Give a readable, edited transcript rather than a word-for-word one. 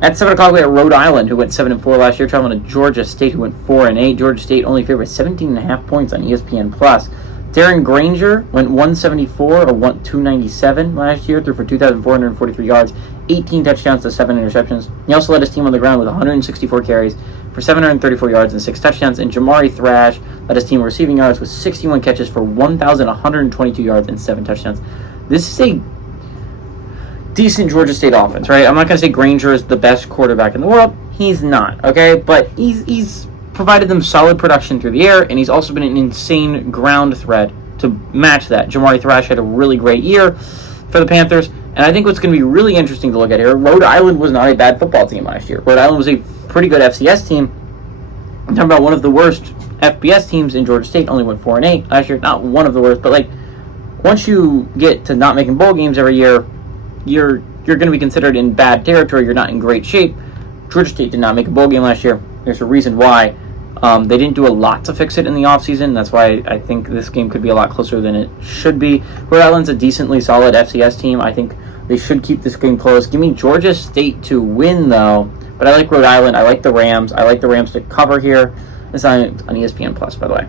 At 7 o'clock, we had Rhode Island, who went 7-4 last year, traveling to Georgia State, who went 4-8. Georgia State only favored by 17.5 points on ESPN+. Darren Granger went 174 or 297 last year, threw for 2,443 yards, 18 touchdowns to 7 interceptions. He also led his team on the ground with 164 carries for 734 yards and 6 touchdowns. And Jamari Thrash led his team receiving yards with 61 catches for 1,122 yards and 7 touchdowns. This is a decent Georgia State offense, right? I'm not going to say Granger is the best quarterback in the world. He's not, okay? But he's provided them solid production through the air, and he's also been an insane ground threat to match that. Jamari Thrash had a really great year for the Panthers, and I think what's going to be really interesting to look at here, Rhode Island was not a bad football team last year. Rhode Island was a pretty good FCS team. I'm talking about one of the worst FBS teams in Georgia State, only went 4-8 last year. Not one of the worst, but like once you get to not making bowl games every year, you're going to be considered in bad territory. You're not in great shape. Georgia State did not make a bowl game last year. There's a reason why. They didn't do a lot to fix it in the offseason. That's why I think this game could be a lot closer than it should be. Rhode Island's a decently solid FCS team. I think they should keep this game close. Give me Georgia State to win, though. But I like Rhode Island. I like the Rams. I like the Rams to cover here. It's on ESPN+, by the way.